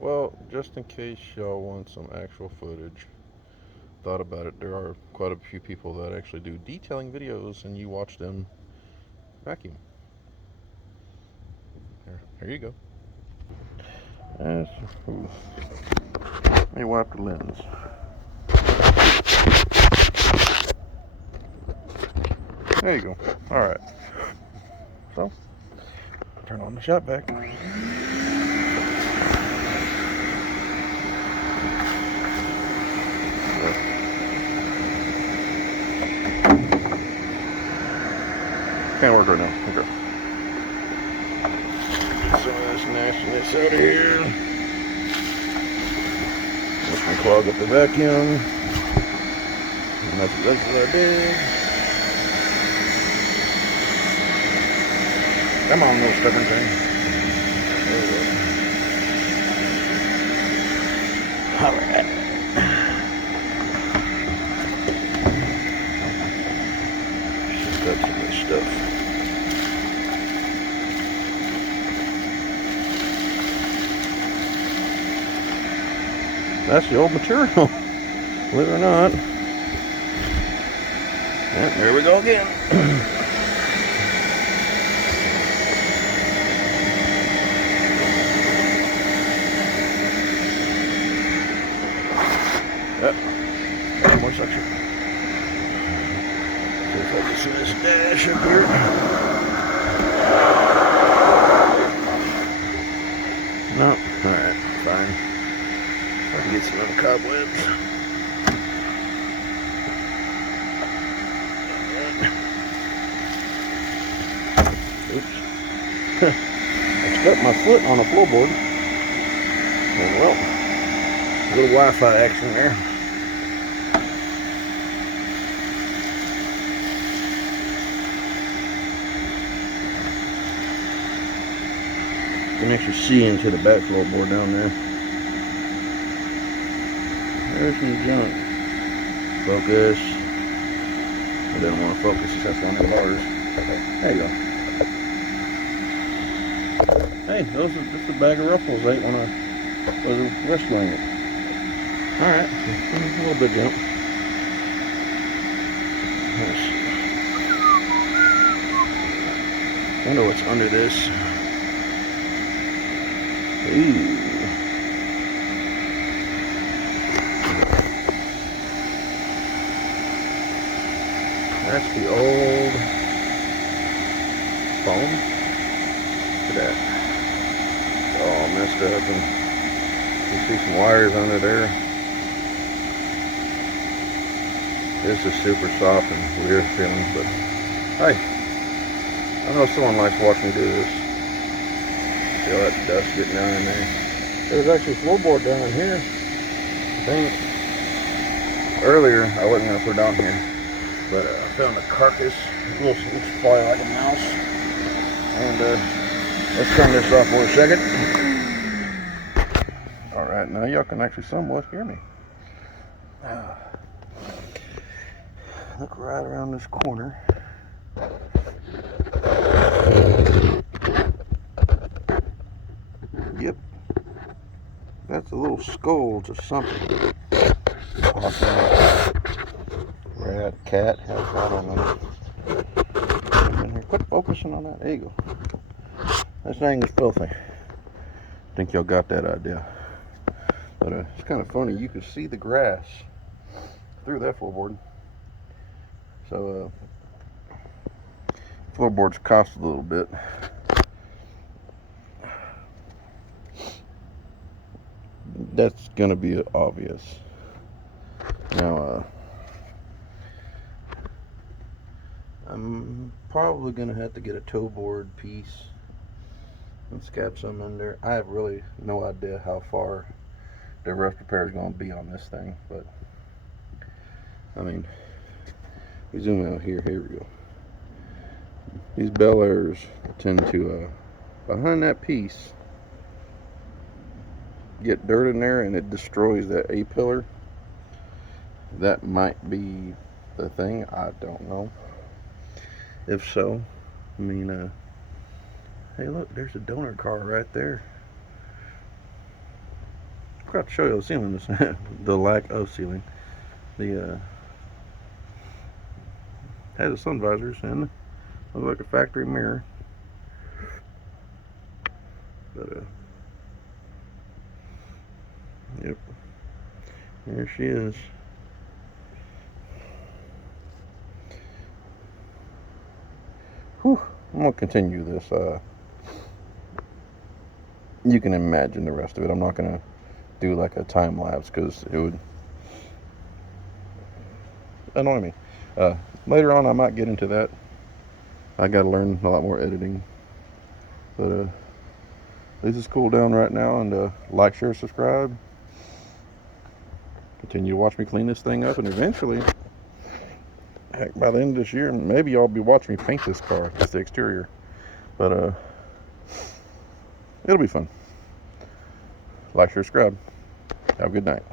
Well, just in case y'all want some actual footage, thought about it. There are quite a few people that actually do detailing videos, and you watch them vacuum. Here you go. Yes. Ooh. Let me wipe the lens. There you go. All right. So, turn on the shop vac. Can't work right now. Okay. Get some of this nastiness out of here. Let me clog up the vacuum. And that's what I did. Come on, little stubborn thing. There we go. Alright. Shift up some of this stuff. That's the old material, believe it or not. And there we go again. Yep. One more section. See if I can see this dash up here. No. Alright, fine. I can get some other cobwebs. Oops. I stuck my foot on a floorboard. And well, a little Wi-Fi action there. You can actually see into the back floorboard down there. There's some junk. Focus. I didn't want to focus, it's that's one of the bars. There you go. Hey, this is a bag of Ruffles I ate when I was rescuing it. Alright, a little bit jump. Let's see. I wonder what's under this. Ooh. That's the old phone. Look at that. It's all messed up, and you see some wires under there. This is super soft and weird feeling, but hey, I know someone likes watching me do this. See all that dust getting down in there. There's actually a floorboard down in here. I think earlier I wasn't going to put it down here, but I found a carcass. It looks fly like a mouse. And let's turn this off for a second. Alright, now y'all can actually somewhat hear me. Look right around this corner. Yep. That's a little skull to something. Awesome. Rat, cat, I don't know. In here. Quit focusing on that. There you go. This thing is filthy. I think y'all got that idea. But it's kind of funny. You can see the grass through that floorboard. So floorboards cost a little bit. That's gonna be obvious. Now I'm probably gonna have to get a toe board piece and scab some in there. I have really no idea how far the rust repair is gonna be on this thing, but I mean, we zoom out here. Here we go. These Bel-Airs tend to behind that piece get dirt in there and it destroys that A-pillar. That might be the thing. I don't know. If so, I mean, hey look, there's a donor car right there. forgot to show you the ceiling. The lack of ceiling. The has the sun visors and looks like a factory mirror. But yep, there she is. Whew. I'm gonna continue this. You can imagine the rest of it. I'm not gonna do like a time lapse because it would annoy me. Later on, I might get into that. I gotta learn a lot more editing. But at least it's cooled down right now. And like, share, subscribe. Continue to watch me clean this thing up, and eventually, heck, by the end of this year, maybe y'all be watching me paint this car, just the exterior. But it'll be fun. Like, share, subscribe. Have a good night.